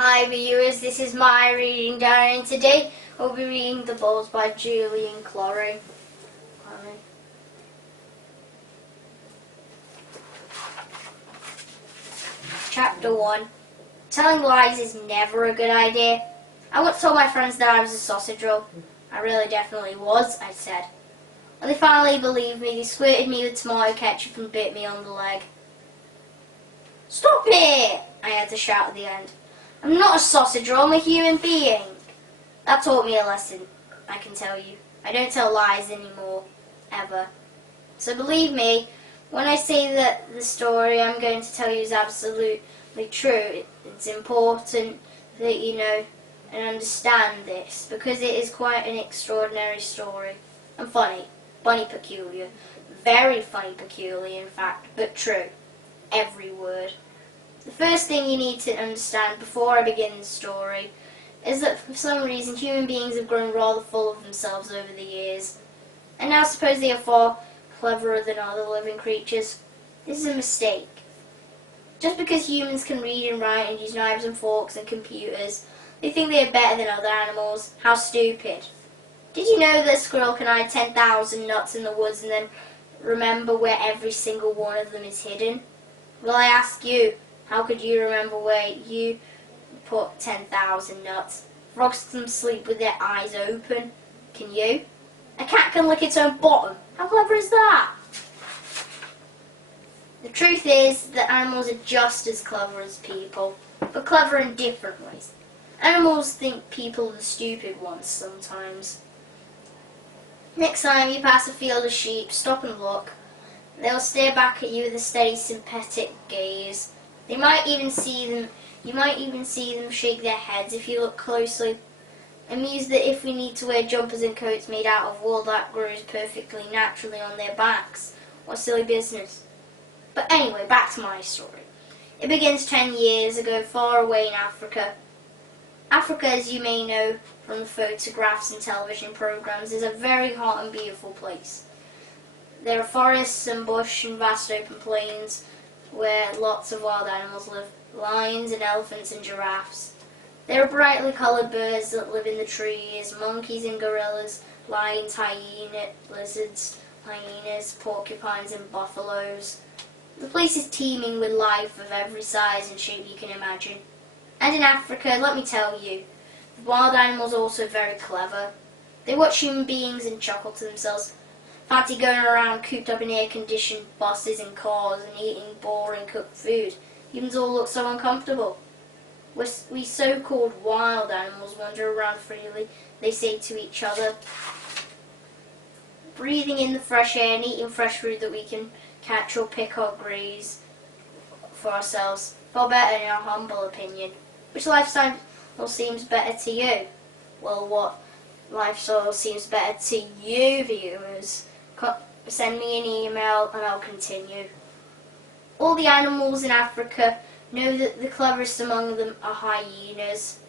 Hi viewers, this is my reading diary and today we'll be reading the BOLDS by Julian and Clary. Chapter 1. Telling lies is never a good idea. I once told my friends that I was a sausage roll. I really definitely was, I said. When they finally believed me, they squirted me with tomato ketchup and bit me on the leg. "Stop it!" I had to shout at the end. "I'm not a sausage roll, I'm a human being." That taught me a lesson, I can tell you. I don't tell lies anymore, ever. So believe me, when I say that the story I'm going to tell you is absolutely true, it's important that you know and understand this, because it is quite an extraordinary story. And funny peculiar, very funny peculiar in fact, but true. Every word. The first thing you need to understand before I begin the story is that for some reason human beings have grown rather full of themselves over the years, and now suppose they are far cleverer than other living creatures. This is a mistake. Just because humans can read and write and use knives and forks and computers, they think they are better than other animals. How stupid. Did you know that a squirrel can hide 10,000 nuts in the woods and then remember where every single one of them is hidden? Well, I ask you, how could you remember where you put 10,000 nuts? Frogs can sleep with their eyes open. Can you? A cat can lick its own bottom. How clever is that? The truth is that animals are just as clever as people, but clever in different ways. Animals think people are the stupid ones sometimes. Next time you pass a field of sheep, stop and look. They'll stare back at you with a steady, sympathetic gaze. You might even see them shake their heads if you look closely. Amused that if we need to wear jumpers and coats made out of wool, that grows perfectly naturally on their backs. What silly business. But anyway, back to my story. It begins 10 years ago, far away in Africa. Africa, as you may know from the photographs and television programs, is a very hot and beautiful place. There are forests and bush and vast open plains where lots of wild animals live, lions and elephants and giraffes. There are brightly coloured birds that live in the trees, monkeys and gorillas, lions, lizards, hyenas, porcupines and buffaloes. The place is teeming with life of every size and shape you can imagine. And in Africa, let me tell you, the wild animals are also very clever. They watch human beings and chuckle to themselves. Fancy going around cooped up in air-conditioned buses and cars and eating boring cooked food. Humans all look so uncomfortable. We so-called wild animals wander around freely, they say to each other, breathing in the fresh air and eating fresh food that we can catch or pick or graze for ourselves. Far better in our humble opinion. Which lifestyle seems better to you? Well, what lifestyle seems better to you, viewers? Send me an email and I'll continue. All the animals in Africa know that the cleverest among them are hyenas.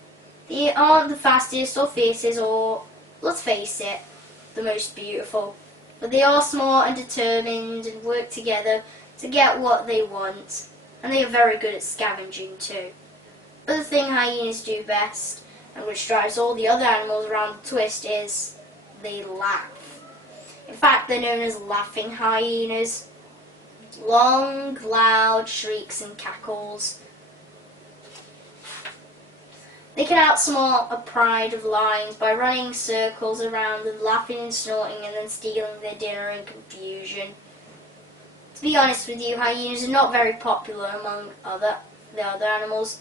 They aren't the fastest or fiercest or, let's face it, the most beautiful. But they are smart and determined and work together to get what they want. And they are very good at scavenging too. But the thing hyenas do best, and which drives all the other animals around the twist, is they laugh. In fact, they're known as laughing hyenas. Long, loud shrieks and cackles. They can outsmart a pride of lions by running circles around them, laughing and snorting, and then stealing their dinner in confusion. To be honest with you, hyenas are not very popular among the other animals.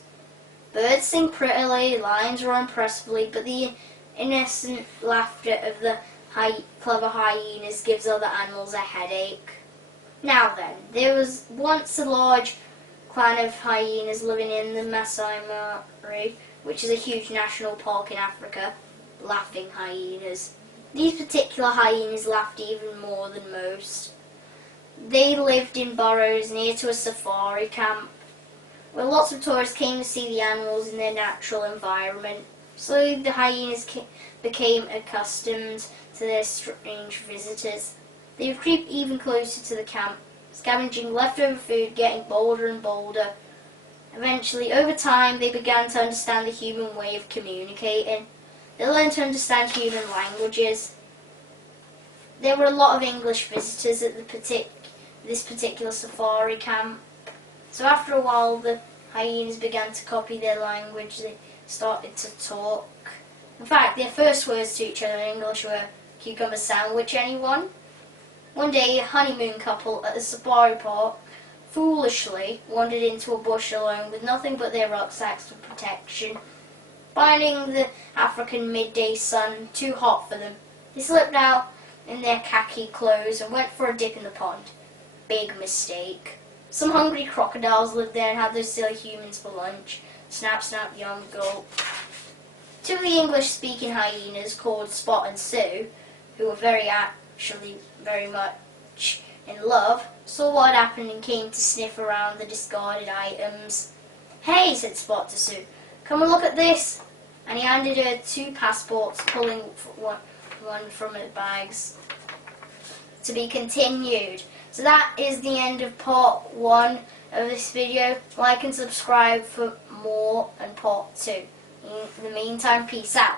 Birds sing prettily, lions roar impressively, but the innocent laughter of the clever hyenas gives other animals a headache. Now then, there was once a large clan of hyenas living in the Masai Mara, which is a huge national park in Africa. Laughing hyenas. These particular hyenas laughed even more than most. They lived in burrows near to a safari camp, where lots of tourists came to see the animals in their natural environment. Slowly the hyenas became accustomed to their strange visitors. They would creep even closer to the camp, scavenging leftover food, getting bolder and bolder. Eventually, over time, they began to understand the human way of communicating. They learned to understand human languages. There were a lot of English visitors at this particular safari camp. So after a while, the hyenas began to copy their language. They started to talk. In fact, their first words to each other in English were, "Cucumber sandwich, anyone?" One day, a honeymoon couple at the safari park foolishly wandered into a bush alone with nothing but their rucksacks for protection. Finding the African midday sun too hot for them, they slipped out in their khaki clothes and went for a dip in the pond. Big mistake. Some hungry crocodiles lived there and had those silly humans for lunch. Snap, snap, yum, gulp. Two of the English-speaking hyenas, called Spot and Sue, who were very much in love, saw what had happened and came to sniff around the discarded items. "Hey," said Spot to Sue, "come and look at this." And he handed her 2 passports, pulling one from her bags. To be continued. So that is the end of part 1 of this video. Like and subscribe for more and part 2. In the meantime, peace out.